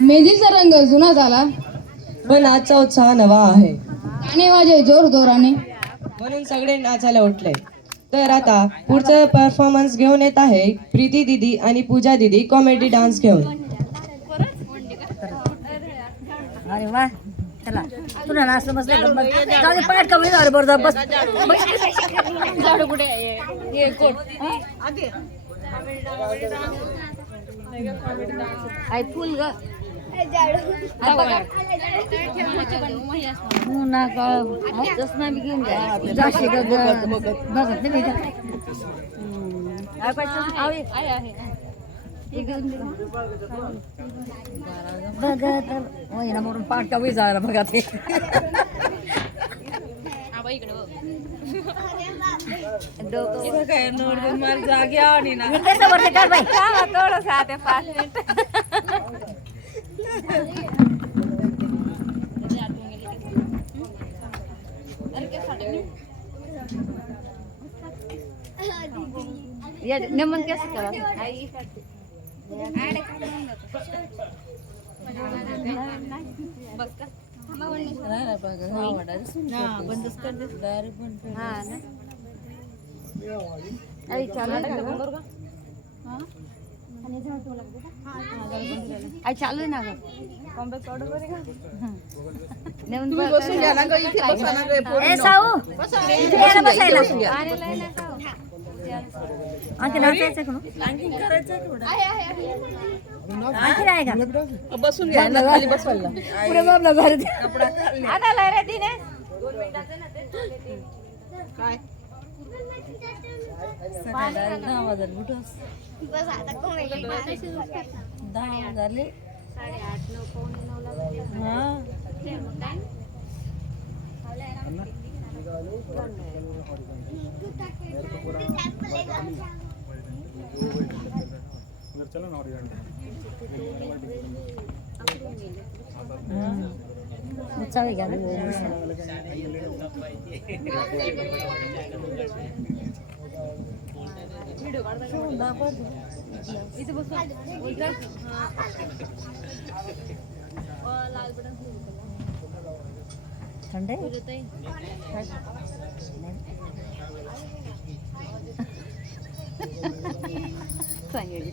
मेहंदीचा रंग जुना झाला, पण आजचा उत्साह नवा आहे, गाणे वाजे जोर जोराने. म्हणून सगळे नाचायला उठले. तर आता पुढचं परफॉर्मन्स घेऊन येत आहे प्रीती दिदी आणि पूजा दिदी कॉमेडी डान्स घेऊन. अरे वा, चला तुला नाचलं बसलं गंमत. जाऊ दे, पाठ कमी झालं बरं बस. झाडू कुठे हे कोण आई फुल ग चष्मा बी घेऊन जा. जाशी ग बघत नाही मी का. बघा तर महिना म्हणून पाठ कमी झाला बघा ते. काय नोट मला जागी आवडी ना थोडस आता 5 मिनिट. नमन कैसे करा बंदच कर दे दारू पण. हा ना आई चालू आहे का? आई चालू आहे ना ग. बसून घ्या ना ग, इथे बसा ना ग. ए साऊ इथे या ना बसायला. आणखी नाचायचं का मग? आणखी करायचं आणखी आहे का? बसून घ्या ना, खाली बसवायला. पुढे बाबला घर दे. कपडा खाली. आता लहरे दिने 2 मिनिटाचं ना ते. काय 10 वाजले बुटस. बस आता कोण 10 झाले. 8:30 9 पावणे 9 ला. हा उचावी घ्या ना. इथे बसून थंड आहे. सांगेल